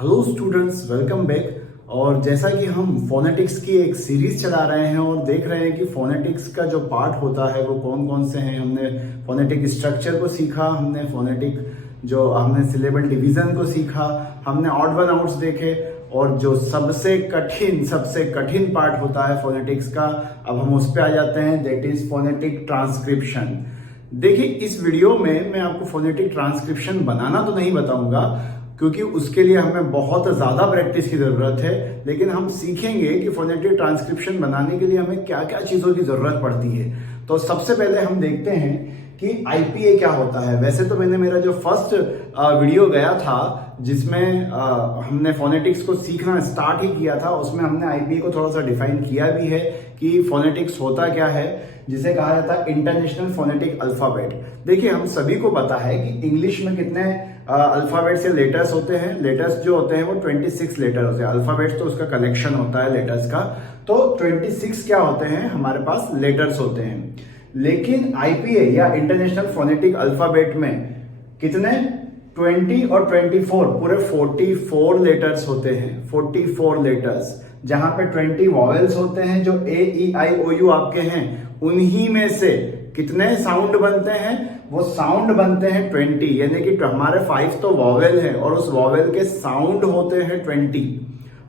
Hello students, welcome back. और जैसा कि हम फोनेटिक्स की एक सीरीज चला रहे हैं और देख रहे हैं कि फोनेटिक्स का जो पार्ट होता है वो कौन कौन से हैं। हमने फोनेटिक स्ट्रक्चर को सीखा, हमने हमने सिलेबल डिवीजन को सीखा, हमने ऑड वन आउट्स देखे, और जो सबसे कठिन पार्ट होता है फोनेटिक्स का, अब हम उस पे आ जाते हैं, दैट इज फोनेटिक ट्रांसक्रिप्शन। देखिए, इस वीडियो में मैं आपको फोनेटिक ट्रांसक्रिप्शन बनाना तो नहीं बताऊंगा, क्योंकि उसके लिए हमें बहुत ज़्यादा प्रैक्टिस की ज़रूरत है। लेकिन हम सीखेंगे कि फोनेटिक ट्रांसक्रिप्शन बनाने के लिए हमें क्या क्या चीज़ों की ज़रूरत पड़ती है। तो सबसे पहले हम देखते हैं कि आईपीए क्या होता है। वैसे तो मैंने मेरा जो फर्स्ट वीडियो गया था जिसमें हमने फोनेटिक्स को सीखना स्टार्ट ही किया था, उसमें हमने आईपीए को थोड़ा सा डिफाइन किया भी है कि फोनेटिक्स होता क्या है, जिसे कहा जाता है इंटरनेशनल फोनेटिक अल्फाबेट। देखिए, हम सभी को पता है कि इंग्लिश में कितने अल्फाबेट्स या लेटर्स होते हैं। लेटर्स जो होते हैं वो 26 लेटर होते हैं। अल्फाबेट्स तो उसका कलेक्शन होता है लेटर्स का। तो 26 क्या होते हैं, हमारे पास लेटर्स होते हैं। लेकिन आईपीए या इंटरनेशनल फोनेटिक अल्फाबेट में कितने 20 और 24 पूरे 44 लेटर्स होते हैं। 44 लेटर्स, जहां पे 20 वॉवेल्स होते हैं जो ए ई आई ओ यू आपके हैं। उन्हीं में से कितने साउंड बनते हैं, वो साउंड बनते हैं 20, यानी कि हमारे 5 तो वॉवेल है और उस वॉवेल के साउंड होते हैं 20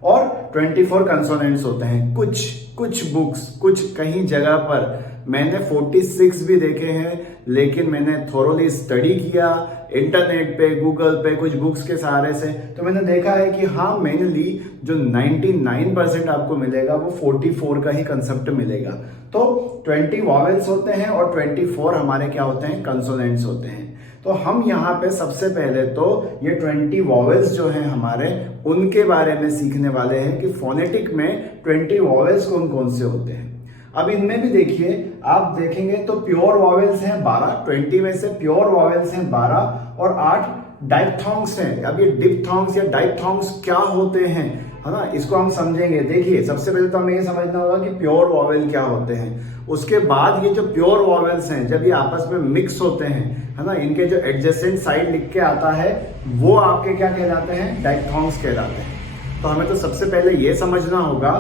और 24 कंसोनेंट्स होते हैं। कुछ बुक्स, कुछ कहीं जगह पर मैंने 46 भी देखे हैं, लेकिन मैंने थोरोली स्टडी किया इंटरनेट पे, गूगल पे, कुछ बुक्स के सहारे से, तो मैंने देखा है कि हाँ, मेनली जो 99% आपको मिलेगा वो 44 का ही कंसेप्ट मिलेगा। तो 20 वॉवेल्स होते हैं और 24 हमारे क्या होते हैं, कंसोनेंट्स होते हैं। तो हम यहाँ पे सबसे पहले तो ये 20 वॉवेल्स जो हैं हमारे, उनके बारे में सीखने वाले हैं कि फोनेटिक में 20 वॉवेल्स कौन कौन से होते हैं। अब इनमें भी देखिए, आप देखेंगे तो प्योर वॉवेल्स हैं 12, 20 में से प्योर वॉवेल्स हैं 12 और 8 डाइप्थॉन्ग्स हैं। अब ये डिप्थॉन्ग्स या डाइप्थॉन्ग्स क्या होते हैं, है ना, इसको हम समझेंगे। देखिए, सबसे पहले तो हमें ये समझना होगा कि प्योर वॉवेल क्या होते हैं। उसके बाद ये जो प्योर वॉवेल्स हैं, जब ये आपस में मिक्स होते हैं, है ना, इनके जो एडजेसेंट साइड लिख के आता है वो आपके क्या कहलाते हैं, डाइप्थॉन्ग्स कहलाते हैं। तो हमें तो सबसे पहले ये समझना होगा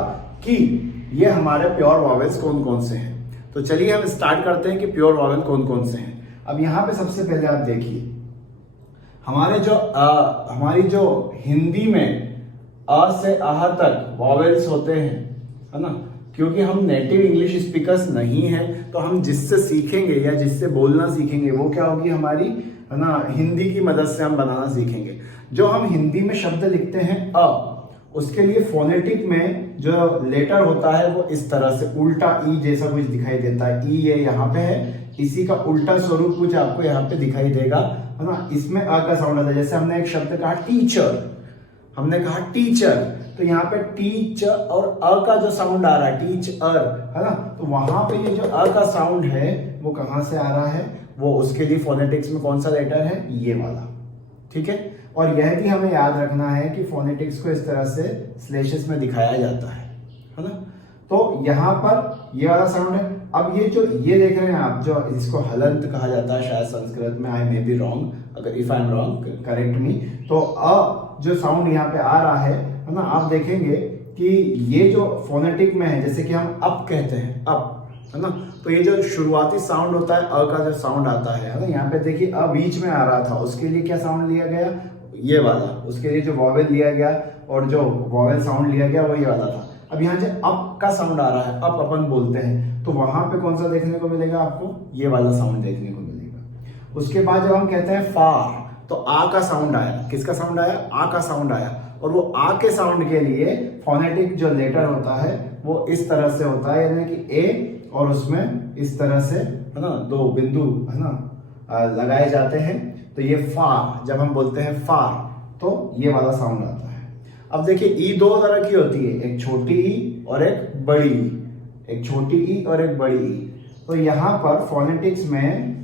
कि ये हमारे प्योर वॉवेल्स कौन कौन से हैं। तो चलिए हम स्टार्ट करते हैं कि प्योर वॉवेल कौन कौन से हैं। अब यहाँ पे सबसे पहले आप देखिए, हमारी जो हिंदी में अ से आह तक वॉवेल्स होते हैं, है ना, क्योंकि हम नेटिव इंग्लिश स्पीकर्स नहीं हैं, तो हम जिससे सीखेंगे या जिससे बोलना सीखेंगे वो क्या होगी हमारी, है ना, हिंदी की मदद से हम बनाना सीखेंगे। जो हम हिंदी में शब्द लिखते हैं अ, उसके लिए फोनेटिक में जो लेटर होता है वो इस तरह से उल्टा ई जैसा कुछ दिखाई देता है। ई ये यहाँ पे है, इसी का उल्टा स्वरूप कुछ आपको यहाँ पे दिखाई देगा, है ना। इसमें अ का साउंड आता है। जैसे हमने एक शब्द कहा टीचर, हमने कहा टीचर, तो यहाँ पे टीचर और अ का जो साउंड आ रहा है टीचर, है ना, तो वहां पे ये जो अ का साउंड है वो कहां से आ रहा है, वो उसके लिए फोनेटिक्स में कौन सा लेटर है, ये वाला। ठीक है, और यह भी हमें याद रखना है कि फोनेटिक्स को इस तरह से स्लेशेस में दिखाया जाता है ना। तो यहाँ पर ये वाला साउंड है। अब ये देख रहे हैं आप, जो इसको हलंत कहा जाता है शायद संस्कृत में, आई मे बी रॉन्ग, अगर if I am wrong correct मी। तो अ जो साउंड यहाँ पे आ रहा है ना, आप देखेंगे कि ये जो फोनेटिक में है, जैसे कि हम अप कहते हैं, अप, है ना, तो ये जो शुरुआती साउंड होता है अ का जो साउंड आता है ना, यहाँ पे देखिए अ बीच में आ रहा था, उसके लिए क्या साउंड लिया गया, ये वाला। उसके लिए जो वॉवेल लिया गया और जो वॉवेल साउंड लिया गया वो ये वाला था। अब यहाँ जो अप का साउंड आ रहा है, अप अपन बोलते हैं, तो वहां पे कौन सा देखने को मिलेगा आपको, ये वाला साउंड देखने को मिलेगा। उसके बाद जब हम कहते हैं फार, तो आ का साउंड आया। किसका साउंड आया, आ का साउंड आया। और वो आ के साउंड के लिए फोनेटिक जो लेटर होता है वो इस तरह से होता है, यानी कि ए और उसमें इस तरह से, है ना, 2 बिंदु, है ना, लगाए जाते हैं। तो ये फार, जब हम बोलते हैं फार, तो ये वाला साउंड आता है। अब देखिए, ई 2 तरह की होती है, एक छोटी ई और एक बड़ी ई, एक छोटी ई और एक बड़ी ई। तो यहाँ पर फोनेटिक्स में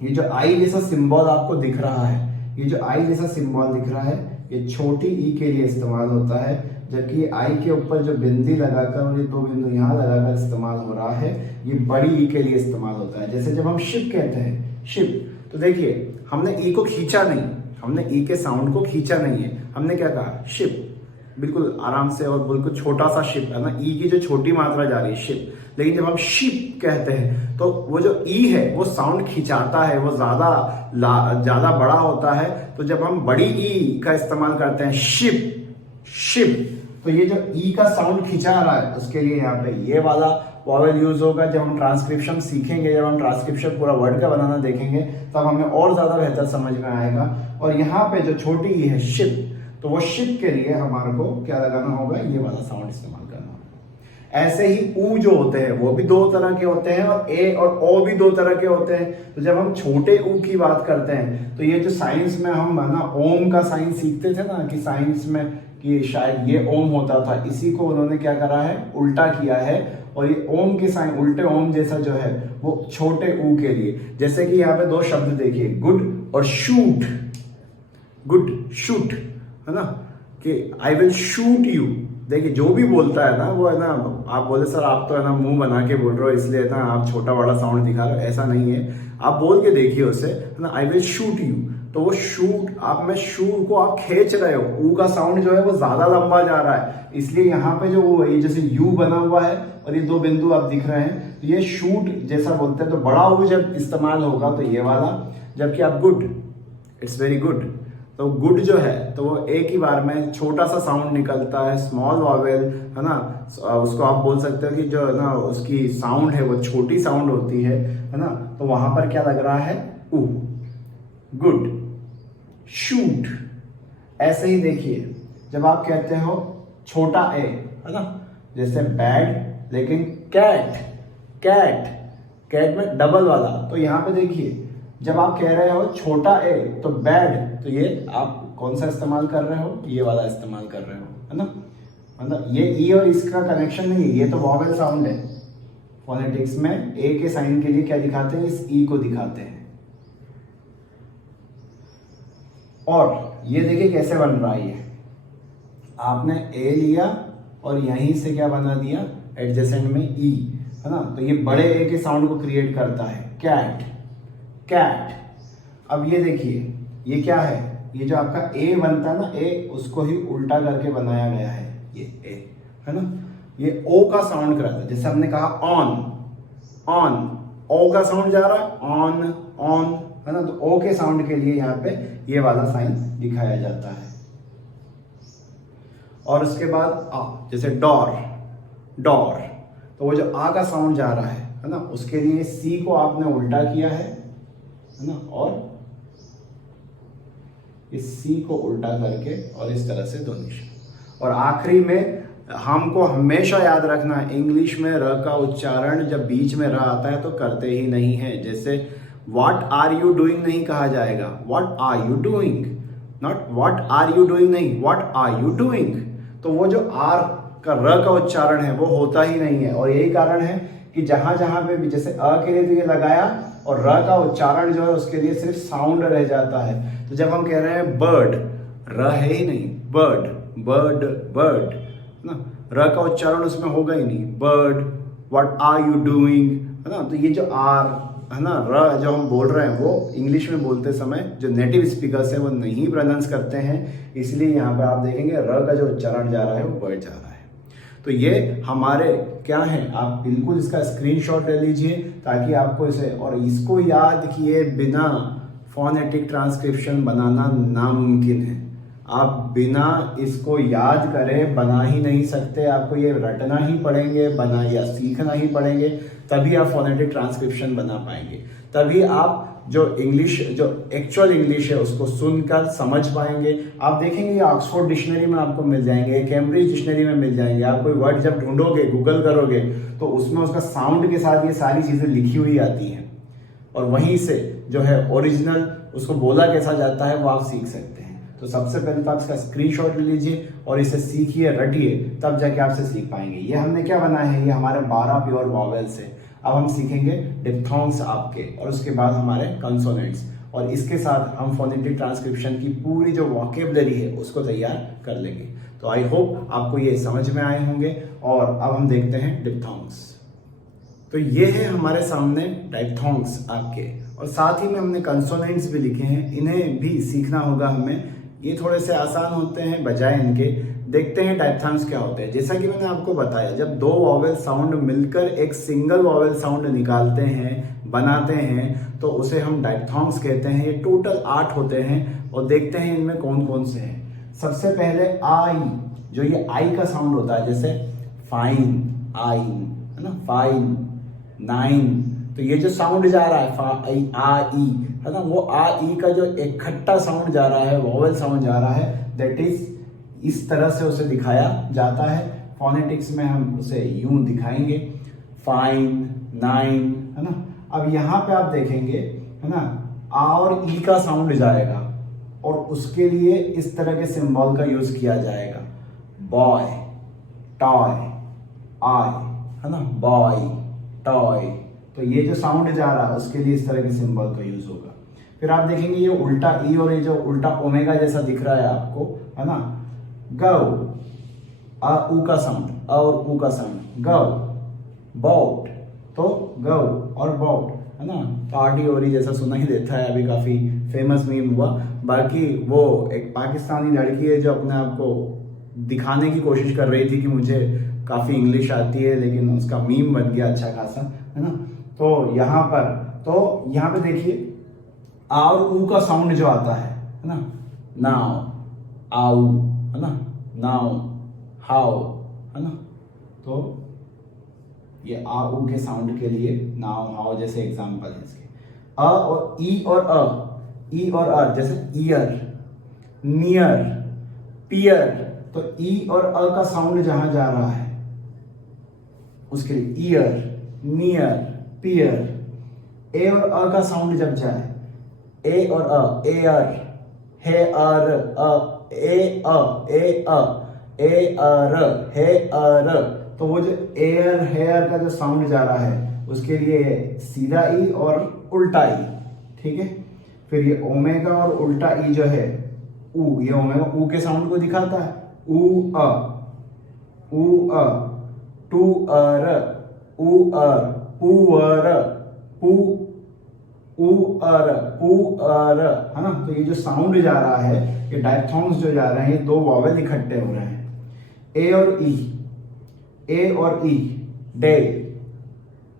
ये जो आई जैसा सिंबल आपको दिख रहा है, ये जो आई जैसा सिंबल दिख रहा है, ये छोटी ई के लिए इस्तेमाल होता है, जबकि आई के ऊपर जो बिंदी लगाकर और ये 2 बिंदु यहाँ लगाकर इस्तेमाल हो रहा है, ये बड़ी ई के लिए इस्तेमाल होता है। जैसे जब हम शिप कहते हैं, शिप, तो देखिए हमने ई को खींचा नहीं, हमने ई के साउंड को खींचा नहीं है, हमने क्या कहा, शिप, बिल्कुल आराम से और बिल्कुल छोटा सा शिप है ना, ई की जो छोटी मात्रा जा रही है शिप। लेकिन जब हम शिप कहते हैं तो वो जो ई है वो साउंड खिंचाता है, वो ज्यादा बड़ा होता है। तो जब हम बड़ी ई का इस्तेमाल करते हैं शिप शिप, तो ये जो ई का साउंड खिंचा रहा है उसके लिए यहाँ पे ये वाला वॉवेल यूज होगा। जब हम ट्रांसक्रिप्शन सीखेंगे, जब हम ट्रांसक्रिप्शन पूरा वर्ड का बनाना देखेंगे तब हमें और ज्यादा बेहतर समझ में आएगा। और यहाँ पे जो छोटी ई है शिप, तो वो शिप के लिए हमारे को क्या लगाना होगा, ये वाला साउंड इस्तेमाल करना होगा। ऐसे ही ऊ जो होते हैं वो भी दो तरह के होते हैं और ए और ओ भी दो तरह के होते हैं। तो जब हम छोटे ऊ की बात करते हैं तो ये जो साइंस में हम ना ओम का साइन सीखते थे ना, कि साइंस में कि शायद ये ओम होता था, इसी को उन्होंने क्या करा है, उल्टा किया है। और ये ओम के साइन उल्टे ओम जैसा जो है वो छोटे ऊ के लिए। जैसे कि यहाँ पे दो शब्द देखिए, गुड और शूट। गुड शूट है ना, कि आई विल शूट यू। देखिए जो भी बोलता है ना वो है ना, आप बोले सर आप तो है ना मुंह बना के बोल रहे हो इसलिए ना आप छोटा बड़ा साउंड दिखा रहे हो, ऐसा नहीं है। आप बोल के देखिए उससे है ना, आई विल शूट यू। तो वो शूट, आप में शू को आप खींच रहे हो, ऊ का साउंड जो है वो ज्यादा लंबा जा रहा है, इसलिए यहाँ पे जो वो ये जैसे यू बना हुआ है और ये दो बिंदु आप दिख रहे हैं, तो ये शूट जैसा बोलते हैं। तो बड़ा ऊ जब इस्तेमाल होगा तो ये वाला, जबकि आप गुड, इट्स वेरी गुड, तो गुड जो है तो वो एक ही बार में छोटा सा साउंड निकलता है, स्मॉल वॉवेल है ना, उसको आप बोल सकते हो कि जो है ना उसकी साउंड है वो छोटी साउंड होती है ना। तो वहां पर क्या लग रहा है, ऊ, गुड, शूट। ऐसे ही देखिए जब आप कहते हो छोटा ए है ना, जैसे बैड, लेकिन कैट, कैट, कैट में डबल वाला। तो यहाँ पे देखिए जब आप कह रहे हो छोटा ए तो बैड, तो ये आप कौन सा इस्तेमाल कर रहे हो, ये वाला इस्तेमाल कर रहे हो है ना। मतलब ये ई और इसका कनेक्शन नहीं है, ये तो वॉवेल साउंड है। फोनेटिक्स में ए के साइन के लिए क्या दिखाते हैं, इस ई को दिखाते हैं। और ये देखिए कैसे बन रहा है, ये आपने ए लिया और यहीं से क्या बना दिया, एडजेसेंट में ई है ना, तो ये बड़े ए के साउंड को क्रिएट करता है, कैट, कैट। अब ये देखिए ये क्या है, ये जो आपका ए बनता है ना, ए उसको ही उल्टा करके बनाया गया है, ये ए है ना, ये ओ का साउंड कराता है। जैसे हमने कहा ऑन, ऑन, ओ का साउंड जा रहा है, ऑन, ऑन है ना, तो ओ के साउंड के लिए यहाँ पे ये वाला साइन दिखाया जाता है। और उसके बाद आ, जैसे डोर, डोर, तो वो जो आ का साउंड जा रहा है ना, उसके लिए सी को आपने उल्टा किया है ना, और इस सी को उल्टा करके और इस तरह से दो निशान। और आखिरी में हमको हमेशा याद रखना है, इंग्लिश में र का उच्चारण जब बीच में र आता है तो करते ही नहीं है। जैसे व्हाट आर यू डूइंग नहीं कहा जाएगा, what are you doing, not what are you doing, नहीं व्हाट आर यू डूइंग। तो वो जो आर का र का उच्चारण है वो होता ही नहीं है। और यही कारण है कि जहां जहां पे भी, जैसे अ के लिए तो ये लगाया और र का उच्चारण जो है उसके लिए सिर्फ साउंड रह जाता है। तो जब हम कह रहे हैं बर्ड, र है ही नहीं, बर्ड, बर्ड, बर्ड ना, र का उच्चारण उसमें होगा ही नहीं, bird, what are you doing है ना। तो ये जो आर है ना, र जो हम बोल रहे हैं वो इंग्लिश में बोलते समय जो नेटिव स्पीकर्स हैं वो नहीं प्रोनाउंस करते हैं, इसलिए यहाँ पे आप देखेंगे र का जो उच्चारण जा रहा है वो बढ़ जा रहा है। तो ये हमारे क्या है, आप बिल्कुल इसका स्क्रीनशॉट ले लीजिए ताकि आपको इसे, और इसको याद किए बिना फोनेटिक ट्रांसक्रिप्शन बनाना नामुमकिन है। आप बिना इसको याद करे बना ही नहीं सकते, आपको ये रटना ही पड़ेंगे, बना या सीखना ही पड़ेंगे, तभी आप फोनेटिक ट्रांसक्रिप्शन बना पाएंगे। तभी आप जो इंग्लिश, जो एक्चुअल इंग्लिश है उसको सुनकर समझ पाएंगे। आप देखेंगे ये ऑक्सफोर्ड डिक्शनरी में आपको मिल जाएंगे, कैम्ब्रिज डिक्शनरी में मिल जाएंगे। आप कोई वर्ड जब ढूंढोगे, गूगल करोगे, तो उसमें उसका साउंड के साथ ये सारी चीजें लिखी हुई आती हैं, और वहीं से जो है ओरिजिनल उसको बोला कैसा जाता है वो आप सीख सकते हैं। तो सबसे पहले तो आप इसका स्क्रीनशॉट ले लीजिए और इसे सीखिए, रटिए, तब जाके आपसे सीख पाएंगे। ये हमने क्या बनाया है, ये हमारे 12 प्योर वॉवेल्स है। अब हम सीखेंगे डिप्थोंग्स आपके, और उसके बाद हमारे कंसोनेंट्स, और इसके साथ हम फोनेटिक ट्रांसक्रिप्शन की पूरी जो वोकैबुलरी है उसको तैयार कर लेंगे। तो आई होप आपको ये समझ में आए होंगे। और अब हम देखते हैं डिप्थोंग्स। तो ये है हमारे सामने डायप्थोंग्स आपके, और साथ ही में हमने कंसोनेंट्स भी लिखे हैं, इन्हें भी सीखना होगा हमें। ये थोड़े से आसान होते हैं बजाय इनके। देखते हैं डायफ्थांग्स क्या होते हैं। जैसा कि मैंने आपको बताया, जब दो वॉवेल साउंड मिलकर एक सिंगल वॉवेल साउंड निकालते हैं, बनाते हैं, तो उसे हम डायफ्थांग्स कहते हैं। ये टोटल 8 होते हैं और देखते हैं इनमें कौन कौन से हैं। सबसे पहले आई, जो ये आई का साउंड होता है, जैसे फाइन, आई, है ना, फाइन, नाइन। तो ये जो साउंड जा रहा है आ ई, है ना, वो आ ई का जो इकट्ठा साउंड जा रहा है, वॉवेल साउंड जा रहा है, दैट इज इस तरह से उसे दिखाया जाता है। फोनेटिक्स में हम उसे यूं दिखाएंगे, फाइन, नाइन, है ना। अब यहाँ पे आप देखेंगे, है ना, आ और ई का साउंड जाएगा और उसके लिए इस तरह के सिंबल का यूज किया जाएगा, बॉय, टॉय, आई, है ना, बॉय, टॉय। तो ये जो साउंड जा रहा है उसके लिए इस तरह के सिंबल का यूज होगा। फिर आप देखेंगे ये उल्टा ई और ये जो उल्टा ओमेगा जैसा दिख रहा है आपको, है ना, गो, आ ऊ का साउंड, अ और ऊ का साउंड, गो, बोट, तो गो और बोट, है ना, पार्टी हो रही जैसा सुना ही देता है, अभी काफी फेमस मीम हुआ। बाकी वो एक पाकिस्तानी लड़की है जो अपने आप को दिखाने की कोशिश कर रही थी कि मुझे काफी इंग्लिश आती है, लेकिन उसका मीम बन गया अच्छा खासा, है ना। तो यहाँ पे देखिए आ और ऊ का साउंड जो आता है ना, नाउ, आउ, है ना, नाउ, हाउ, है ना। तो ये आ ऊ के साउंड के लिए नाउ, हाउ जैसे एग्जांपल है इसके। अ और ई और अ जैसे ईयर, नियर, पियर। तो ई और अ का साउंड जहां जा रहा है उसके लिए ईयर, नियर, पियर। ए और अ का साउंड जब जाए, ए और अ, एयर, हे अर, अ, ए अ, ए अ, ए अर, हे अर। तो वो जो एयर, हेयर का जो साउंड जा रहा है उसके लिए सीधा ई और उल्टा ई, ठीक है। फिर ये ओमेगा और उल्टा ई जो है ऊ, ये ओमेगा ऊ के साउंड को दिखाता है, ऊ अ, ऊ अ, टू अर, ऊ अर, पुअर, पू, ऊ अर, पुअर, है ना। तो ये जो साउंड जा रहा है, ये डायफ्थांग्स जो जा रहे हैं, ये दो वॉवेल इकट्ठे हो रहे हैं, ए और ई, ए और ई, डे,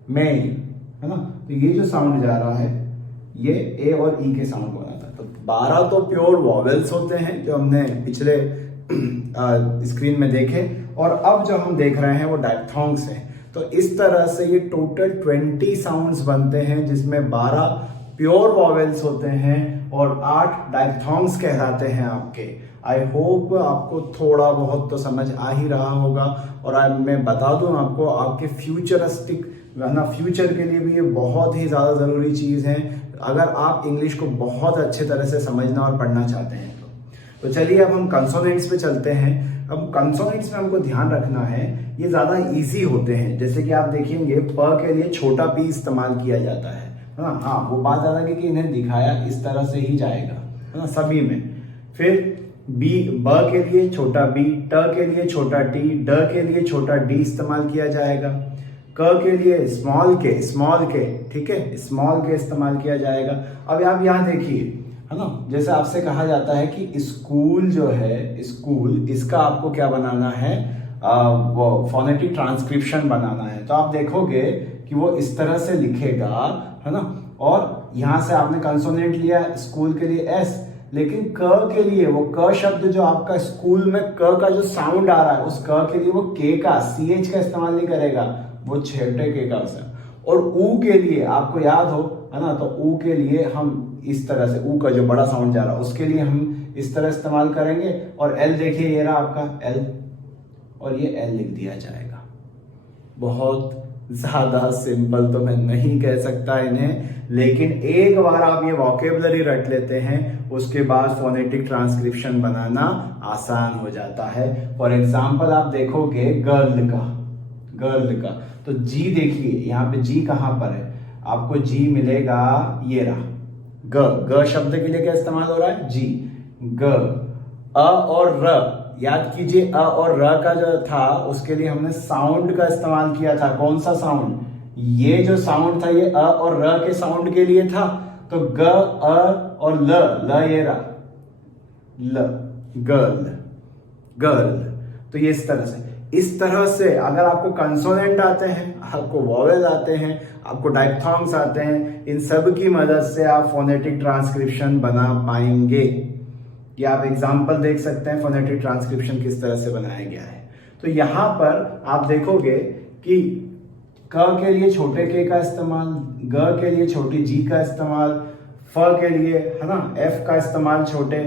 मे, है ना। तो ये जो साउंड जा रहा है ये ए और ई के साउंड बना था। तो 12 तो प्योर वॉवेल्स होते हैं जो हमने पिछले स्क्रीन में देखे, और अब जो हम देख रहे हैं वो डायफ्थांग्स हैं। तो इस तरह से ये टोटल 20 साउंड्स बनते हैं, जिसमें 12 प्योर वॉवेल्स होते हैं और 8 डायफ्थांग्स कहलाते हैं आपके। आई होप आपको थोड़ा बहुत तो समझ आ ही रहा होगा। और आज मैं बता दूं आपको, आपके फ्यूचरिस्टिक ना, फ्यूचर के लिए भी ये बहुत ही ज़्यादा ज़रूरी चीज़ है, अगर आप इंग्लिश को बहुत अच्छे तरह से समझना और पढ़ना चाहते हैं तो चलिए अब हम कंसोनेंट्स पे चलते हैं। अब कंसोनेंट्स में हमको ध्यान रखना है, ये ज़्यादा इजी होते हैं। जैसे कि आप देखेंगे प के लिए छोटा पी इस्तेमाल किया जाता है ना। हाँ, वो बात अलग है कि इन्हें दिखाया इस तरह से ही जाएगा, है ना, सभी में। फिर बी, ब के लिए छोटा बी, ट के लिए छोटा टी, ड के लिए छोटा डी इस्तेमाल किया जाएगा। क के लिए स्मॉल के, ठीक है, स्मॉल के इस्तेमाल किया जाएगा। अब आप यहाँ देखिए, है ना, जैसे आपसे कहा जाता है कि स्कूल जो है, स्कूल, इसका आपको क्या बनाना है, वो फोनेटिक ट्रांसक्रिप्शन बनाना है। तो आप देखोगे कि वो इस तरह से लिखेगा, है ना। और यहाँ से आपने कंसोनेंट लिया स्कूल के लिए एस, लेकिन क के लिए वो क शब्द जो आपका स्कूल में क का जो साउंड आ रहा है, उस क के लिए वो के का, सी एच का इस्तेमाल नहीं करेगा, वो छोटे के का से। और ऊ के लिए आपको याद हो, है ना, तो ऊ के लिए हम इस तरह से, ऊ का जो बड़ा साउंड जा रहा है उसके लिए हम इस तरह इस्तेमाल करेंगे। और एल देखिए, ये रहा आपका एल, और ये एल लिख दिया जाएगा। बहुत ज्यादा सिंपल तो मैं नहीं कह सकता इन्हें, लेकिन एक बार आप ये वोकेबलरी रट लेते हैं, उसके बाद फोनेटिक ट्रांसक्रिप्शन बनाना आसान हो जाता है। फॉर एग्जाम्पल आप देखोगे गर्ल का, तो जी देखिए, यहाँ पे जी कहाँ पर है, आपको जी मिलेगा, ये रहा ग शब्द के लिए क्या इस्तेमाल हो रहा है, जी, ग। अ और र, याद कीजिए, अ और र का जो था उसके लिए हमने साउंड का इस्तेमाल किया था। कौन सा साउंड, ये जो साउंड था ये अ और र के साउंड के लिए था। तो ग, अ और ल ये रहा, ल, गर्ल, गर्ल। तो ये इस तरह से अगर आपको कंसोनेंट आते हैं, आपको वॉवेल आते हैं, आपको डायफ्थॉन्ग्स आते हैं, इन सब की मदद से आप फोनेटिक ट्रांसक्रिप्शन बना पाएंगे। ये आप एग्जाम्पल देख सकते हैं फोनेटिक ट्रांसक्रिप्शन किस तरह से बनाया गया है। तो यहां पर आप देखोगे कि क के लिए छोटे के का इस्तेमाल, ग के लिए छोटी जी का इस्तेमाल, फ के लिए है ना एफ का इस्तेमाल छोटे,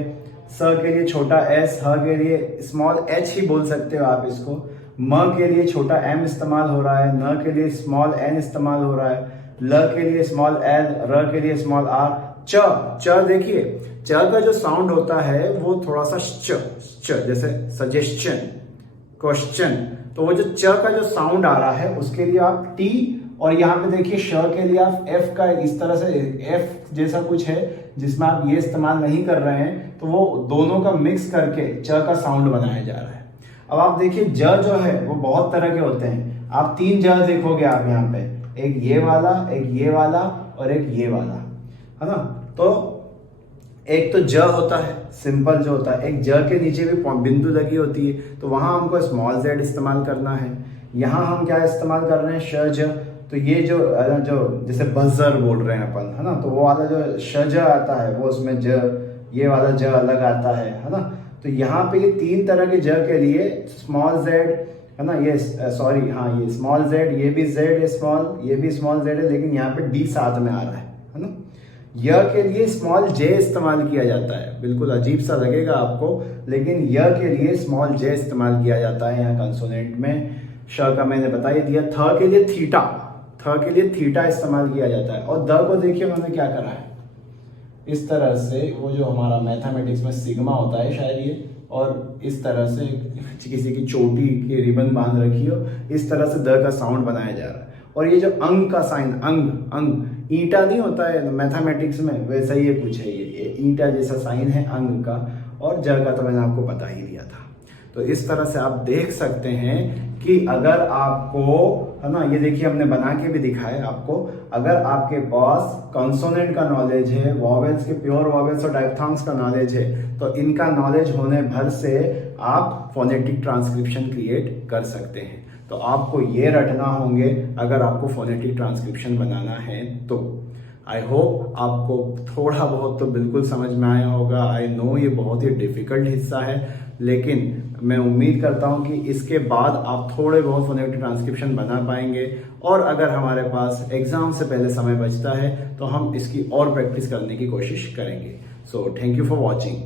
स के लिए छोटा एस, ह के लिए स्मॉल एच ही बोल सकते हो आप इसको, म के लिए छोटा एम इस्तेमाल हो रहा है, न के लिए स्मॉल एन इस्तेमाल हो रहा है, ल के लिए स्मॉल एल, र के लिए स्मॉल आर, च देखिए च का जो साउंड होता है वो थोड़ा सा च जैसे सजेशन, क्वेश्चन। तो वो जो च का जो साउंड आ रहा है उसके लिए आप टी, और यहाँ पे देखिए श के लिए आप एफ का इस तरह से एफ जैसा कुछ है जिसमें आप ये इस्तेमाल नहीं कर रहे हैं, तो वो दोनों का मिक्स करके च का साउंड बनाया जा रहा है। अब आप देखिए ज जो है वो बहुत तरह के होते हैं। आप 3 ज देखोगे आप यहाँ पे, एक ये वाला, एक ये वाला और एक ये वाला, है ना। तो एक तो ज होता है सिंपल जो होता है, एक ज के नीचे भी बिंदु लगी होती है, तो वहां हमको स्मॉल जेड इस्तेमाल करना है। यहाँ हम क्या इस्तेमाल कर रहे हैं, श ज। तो ये जो जैसे बजर बोल रहे हैं अपन, है ना, तो वो वाला जो श ज आता है वो उसमें ज, ये वाला ज अलग आता है ना। तो यहाँ पे ये 3 तरह के ज के लिए स्मॉल जेड, है ना, ये सॉरी हाँ ये स्मॉल जेड, ये भी जेड स्मॉल, ये भी स्मॉल जेड है, लेकिन यहाँ पे डी साथ में आ रहा है ना। य के लिए स्मॉल जे इस्तेमाल किया जाता है, बिल्कुल अजीब सा लगेगा आपको, लेकिन य के लिए स्मॉल जे इस्तेमाल किया जाता है यहाँ कंसोनेंट में। श का मैंने बता ही दिया। थ के लिए थीटा, थ के लिए थीटा इस्तेमाल किया जाता है। और द को देखिए उन्होंने क्या करा है, इस तरह से वो जो हमारा मैथमेटिक्स में सिग्मा होता है शायद ये, और इस तरह से किसी की चोटी की रिबन बांध रखी हो, इस तरह से द का साउंड बनाया जा रहा है। और ये जो अंग का साइन, अंग ईंटा नहीं होता है मैथमेटिक्स में, वैसा ही ये कुछ है, ये ईंटा जैसा साइन है अंग का। और ज का तो मैंने आपको बता ही दिया था। तो इस तरह से आप देख सकते हैं कि अगर आपको, है ना, ये देखिए हमने बना के भी दिखाया आपको, अगर आपके पास कंसोनेंट का नॉलेज है, वॉवेल्स के प्योर वॉवेल्स और डायफ्थॉन्ग्स का नॉलेज है, तो इनका नॉलेज होने भर से आप फोनेटिक ट्रांसक्रिप्शन क्रिएट कर सकते हैं। तो आपको ये रटना होंगे अगर आपको फोनेटिक ट्रांसक्रिप्शन बनाना है तो। आई होप आपको थोड़ा बहुत तो बिल्कुल समझ में आया होगा। आई नो ये बहुत ही डिफिकल्ट हिस्सा है, लेकिन मैं उम्मीद करता हूँ कि इसके बाद आप थोड़े बहुत फोनेटिक ट्रांसक्रिप्शन बना पाएंगे। और अगर हमारे पास एग्जाम से पहले समय बचता है तो हम इसकी और प्रैक्टिस करने की कोशिश करेंगे। So thank you for watching.